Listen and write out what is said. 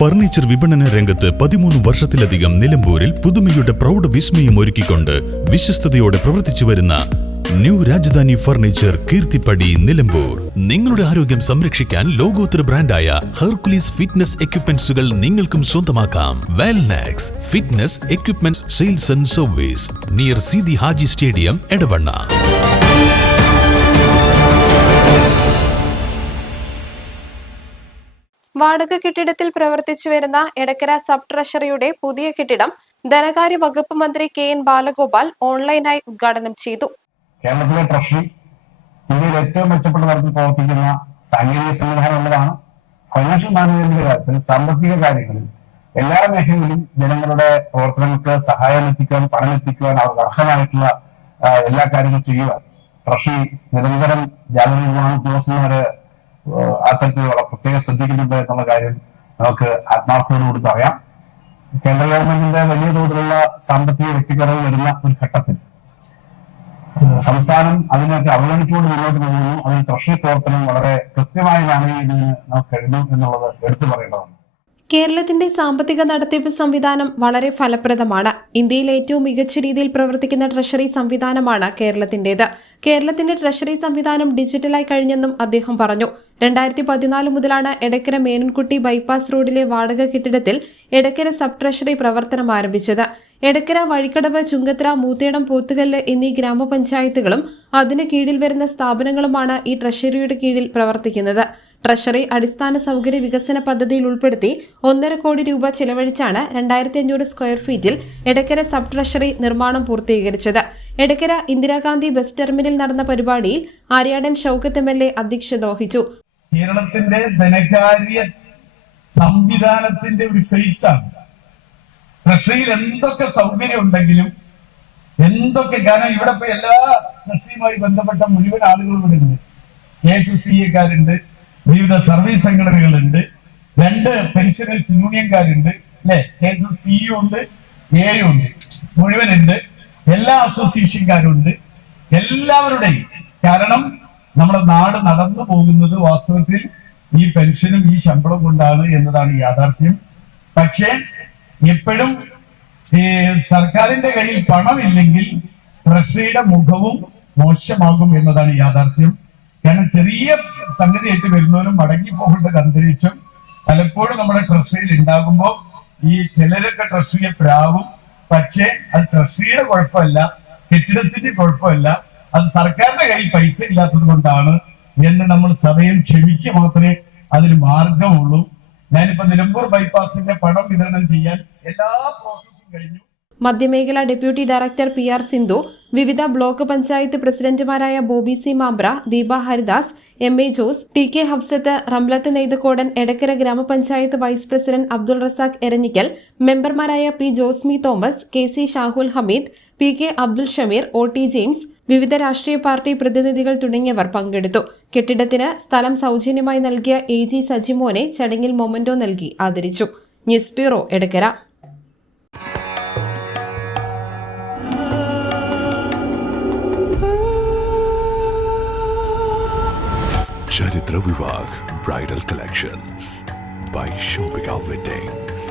Furniture വിപണന രംഗത്ത് 13 വർഷത്തിലധികം നിലമ്പൂരിൽ പുതുമയുടെ പ്രൗഢ വിസ്മയം ഒരുക്കിക്കൊണ്ട് വിശ്വസ്തയോടെ പ്രവർത്തിച്ചു വരുന്ന ന്യൂ രാജധാനി ഫർണിച്ചർ കീർത്തിപ്പടി നിലമ്പൂർ. നിങ്ങളുടെ ആരോഗ്യം സംരക്ഷിക്കാൻ ലോകോത്തര ബ്രാൻഡായ ഹെർക്കുലീസ് ഫിറ്റ്നസ് എക്യുപ്മെന്റ്സുകൾ നിങ്ങൾക്കും സ്വന്തമാക്കാം. Wellnex fitness equipment sales and service near Seethi Haji stadium, Edavanna. വാടക കെട്ടിടത്തിൽ പ്രവർത്തിച്ചു വരുന്ന എടക്കര സബ് ട്രഷറിയുടെ പുതിയ കെട്ടിടം ധനകാര്യ വകുപ്പ് മന്ത്രി കെ.എൻ. ബാലഗോപാൽ ഓൺലൈനായി ഉദ്ഘാടനം ചെയ്തു. കേരളത്തിലെ ട്രഷറി ഇന്ത്യയിൽ ഏറ്റവും മെച്ചപ്പെട്ട തരത്തിൽ പ്രവർത്തിക്കുന്ന സാങ്കേതിക സംവിധാനം ഉള്ളതാണ്. ഫൈനാൻഷ്യൽ മാനേജ്മെന്റിന്റെ കാര്യത്തിൽ, സാമ്പത്തിക കാര്യങ്ങളിൽ എല്ലാ മേഖലയിലും ജനങ്ങളുടെ പ്രവർത്തനങ്ങൾക്ക് സഹായം എത്തിക്കുവാൻ, പണം എത്തിക്കുവാൻ, അവർക്ക് അർഹമായിട്ടുള്ള എല്ലാ കാര്യങ്ങളും ചെയ്യുവാൻ ട്രഷറി നിരന്തരം ജാഗ്രത നിർവഹണ ഉദ്യോഗസ്ഥന്മാര് അത്തരത്തിലുള്ള പ്രത്യേകം ശ്രദ്ധിക്കുന്നുണ്ട് എന്നുള്ള കാര്യം നമുക്ക് ആത്മാർത്ഥതയോടുകൂടി പറയാം. കേന്ദ്ര ഗവൺമെന്റിന്റെ വലിയ തോതിലുള്ള സാമ്പത്തിക വ്യക്തിഗതകൾ വരുന്ന ഒരു ഘട്ടത്തിൽ സംസ്ഥാനം അതിനൊക്കെ അവഗണിച്ചുകൊണ്ട് മുന്നോട്ട് പോകുന്നു. അതിൽ ട്രഷറി പ്രവർത്തനം വളരെ കൃത്യമായി കാണുന്നതിന് നമുക്ക് കഴിഞ്ഞു എന്നുള്ളത് എടുത്തു പറയേണ്ടതാണ്. കേരളത്തിന്റെ സാമ്പത്തിക നടത്തിപ്പ് സംവിധാനം വളരെ ഫലപ്രദമാണ്. ഇന്ത്യയിൽ ഏറ്റവും മികച്ച രീതിയിൽ പ്രവർത്തിക്കുന്ന ട്രഷറി സംവിധാനമാണ് കേരളത്തിന്റേത്. കേരളത്തിന്റെ ട്രഷറി സംവിധാനം ഡിജിറ്റലായി കഴിഞ്ഞെന്നും അദ്ദേഹം പറഞ്ഞു. 2014 മുതലാണ് എടക്കര മേനൻകുട്ടി ബൈപ്പാസ് റോഡിലെ വാടക കെട്ടിടത്തിൽ എടക്കര സബ് ട്രഷറി പ്രവർത്തനം ആരംഭിച്ചത്. എടക്കര, വഴിക്കടവ്, ചുങ്കത്ര, മൂത്തേടം, പോത്തുകല്ല് എന്നീ ഗ്രാമപഞ്ചായത്തുകളും അതിന് കീഴിൽ വരുന്ന സ്ഥാപനങ്ങളുമാണ് ഈ ട്രഷറിയുടെ കീഴിൽ പ്രവർത്തിക്കുന്നത്. ട്രഷറി അടിസ്ഥാന സൗകര്യ വികസന പദ്ധതിയിൽ ഉൾപ്പെടുത്തി 1.5 കോടി രൂപ ചെലവഴിച്ചാണ് 2500 സ്ക്വയർ ഫീറ്റിൽ എടക്കര സബ് ട്രഷറി നിർമ്മാണം പൂർത്തീകരിച്ചത്. എടക്കര ഇന്ദിരാഗാന്ധി ബസ് ടെർമിനൽ നടന്ന പരിപാടിയിൽ ആര്യാടൻ ഷൌക്കത്ത് MLA അധ്യക്ഷത വഹിച്ചു. കേരളത്തിന്റെ ധനകാര്യ സംവിധാനത്തിന്റെ ഒരു ഫേസാണ് ട്രഷറിയിൽ. എന്തൊക്കെ സൗകര്യം ഉണ്ടെങ്കിലും, എന്തൊക്കെ, കാരണം ഇവിടെ ഇപ്പൊ എല്ലാ ട്രഷറിയുമായി ബന്ധപ്പെട്ട മുഴുവൻ ആളുകളും ഇവിടെ ഉണ്ട്. KSSPAക്കാരുണ്ട്, വിവിധ സർവീസ് സംഘടനകളുണ്ട്, 2 പെൻഷനേഴ്സ് യൂണിയൻകാരുണ്ട്, അല്ലെ, KSSPU ഉണ്ട്, AU ഉണ്ട്, മുഴുവനുണ്ട്, എല്ലാ അസോസിയേഷൻകാരുണ്ട്, എല്ലാവരുടെയും. കാരണം നമ്മുടെ നാട് നടന്നു പോകുന്നത് വാസ്തവത്തിൽ ഈ പെൻഷനും ഈ ശമ്പളം കൊണ്ടാണ് എന്നതാണ് യാഥാർത്ഥ്യം. പക്ഷേ എപ്പോഴും ഈ സർക്കാരിന്റെ കയ്യിൽ പണമില്ലെങ്കിൽ ട്രഷറിയുടെ മുഖവും മോശമാകും എന്നതാണ് യാഥാർത്ഥ്യം. കാരണം ചെറിയ സംഗതിയായിട്ട് വരുന്നവരും മടങ്ങി പോകേണ്ട അന്തരീക്ഷം പലപ്പോഴും നമ്മുടെ ട്രഷറിയിൽ ഉണ്ടാകുമ്പോൾ ഈ ചിലരൊക്കെ ട്രഷറിയെ പ്രാവും. പക്ഷേ അത് ട്രഷറിയുടെ കുഴപ്പമല്ല, കെട്ടിടത്തിന്റെ കുഴപ്പമല്ല, അത് സർക്കാരിന്റെ കയ്യിൽ പൈസ ഇല്ലാത്തത് കൊണ്ടാണ് എന്ന് നമ്മൾ സദയം ക്ഷമിക്കുക മാത്രമേ അതിന് മാർഗമുള്ളൂ. ഞാനിപ്പോ നിലമ്പൂർ ബൈപ്പാസിന്റെ പണം വിതരണം ചെയ്യാൻ എല്ലാ പ്രോസസ്സും കഴിഞ്ഞു. മധ്യമേഖല ഡെപ്യൂട്ടി ഡയറക്ടർ PR സിന്ധു, വിവിധ ബ്ലോക്ക് പഞ്ചായത്ത് പ്രസിഡന്റുമാരായ Bobby C. Mambra, Deepa Haridas, MA Jose, TK Hafsath, Ramlath Neythakodan, Edakkara ഗ്രാമപഞ്ചായത്ത് വൈസ് പ്രസിഡന്റ് അബ്ദുൾ റസാഖ് എരഞ്ഞിക്കൽ, മെമ്പർമാരായ P. Josmi Thomas, KC Shahul Hameed, PK Abdul Shameer, OT James, വിവിധ രാഷ്ട്രീയ പാർട്ടി പ്രതിനിധികൾ തുടങ്ങിയവർ പങ്കെടുത്തു. കെട്ടിടത്തിന് സ്ഥലം സൗജന്യമായി നൽകിയ AG സജിമോനെ ചടങ്ങിൽ മൊമന്റോ നൽകി ആദരിച്ചു. News bureau, Edakkara. Charitra Vivag Bridal Collections by Shobhika Weddings.